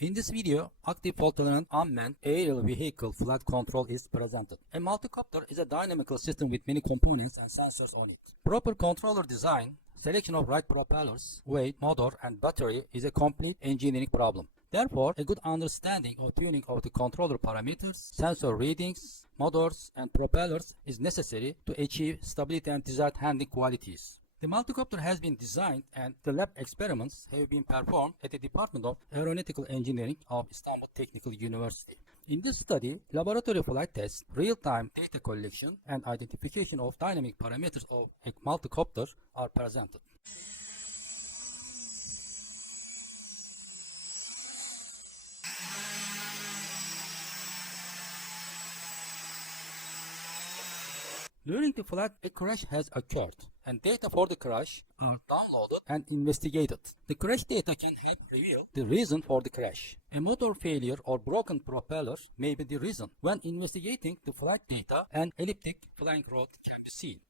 In this video, active fault-tolerant unmanned aerial vehicle flight control is presented. A multicopter is a dynamical system with many components and sensors on it. Proper controller design, selection of right propellers, weight, motor, and battery is a complete engineering problem. Therefore, a good understanding or tuning of the controller parameters, sensor readings, motors, and propellers is necessary to achieve stability and desired handling qualities. The multicopter has been designed and the lab experiments have been performed at the Department of Aeronautical Engineering of Istanbul Technical University. In this study, laboratory flight tests, real-time data collection, and identification of dynamic parameters of a multicopter are presented. During the flight, a crash has occurred, and data for the crash are downloaded and investigated. The crash data can help reveal the reason for the crash. A motor failure or broken propeller may be the reason. When investigating the flight data, an elliptic flying rod can be seen.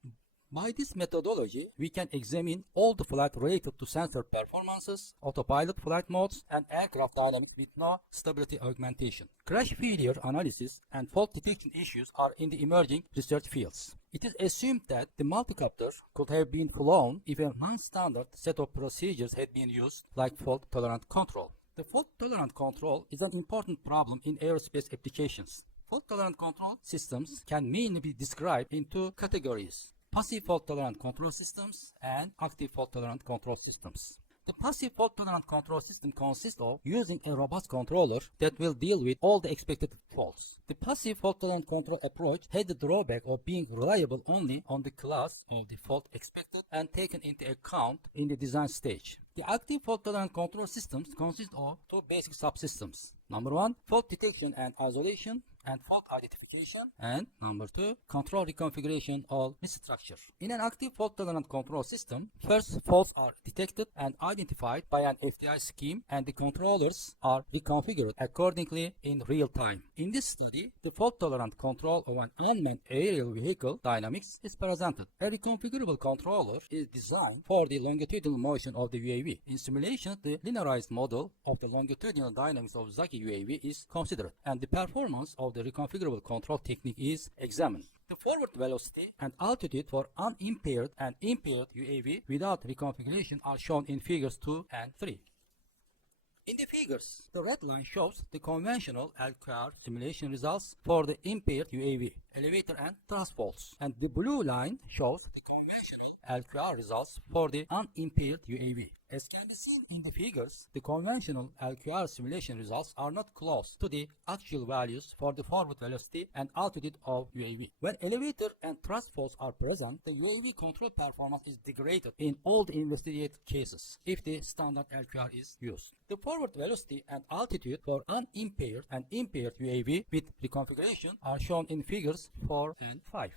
By this methodology, we can examine all the flight related to sensor performances, autopilot flight modes, and aircraft dynamics with no stability augmentation. Crash failure analysis and fault detection issues are in the emerging research fields. It is assumed that the multicopter could have been flown if a non-standard set of procedures had been used, like fault-tolerant control. The fault-tolerant control is an important problem in aerospace applications. Fault-tolerant control systems can mainly be described in two categories: passive fault-tolerant control systems and active fault-tolerant control systems. The passive fault-tolerant control system consists of using a robust controller that will deal with all the expected faults. The passive fault-tolerant control approach has the drawback of being reliable only on the class of the fault expected and taken into account in the design stage. The active fault-tolerant control systems consist of two basic subsystems. Number one, fault detection and isolation and fault identification, and number two, control reconfiguration or restructure. In an active fault-tolerant control system, first faults are detected and identified by an FTI scheme, and the controllers are reconfigured accordingly in real time. In this study, the fault-tolerant control of an unmanned aerial vehicle dynamics is presented. A reconfigurable controller is designed for the longitudinal motion of the UAV. In simulation, the linearized model of the longitudinal dynamics of Zaki UAV is considered, and the performance of the reconfigurable control technique is examined. The forward velocity and altitude for unimpaired and impaired UAV without reconfiguration are shown in figures 2 and 3. In the figures, the red line shows the conventional LQR simulation results for the impaired UAV, elevator and thrust faults, and the blue line shows the conventional LQR results for the unimpaired UAV. As can be seen in the figures, the conventional LQR simulation results are not close to the actual values for the forward velocity and altitude of UAV. When elevator and thrust faults are present, the UAV control performance is degraded in all the investigated cases if the standard LQR is used. The forward velocity and altitude for unimpaired and impaired UAV with reconfiguration are shown in figures 4 and 5.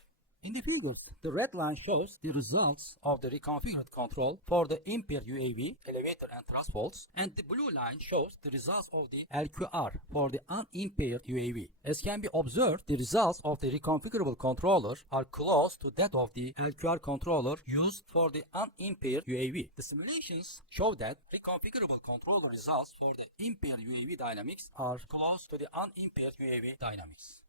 In the figures, the red line shows the results of the reconfigured control for the impaired UAV, elevator and thrust faults, and the blue line shows the results of the LQR for the unimpaired UAV. As can be observed, the results of the reconfigurable controller are close to that of the LQR controller used for the unimpaired UAV. The simulations show that reconfigurable controller results for the impaired UAV dynamics are close to the unimpaired UAV dynamics.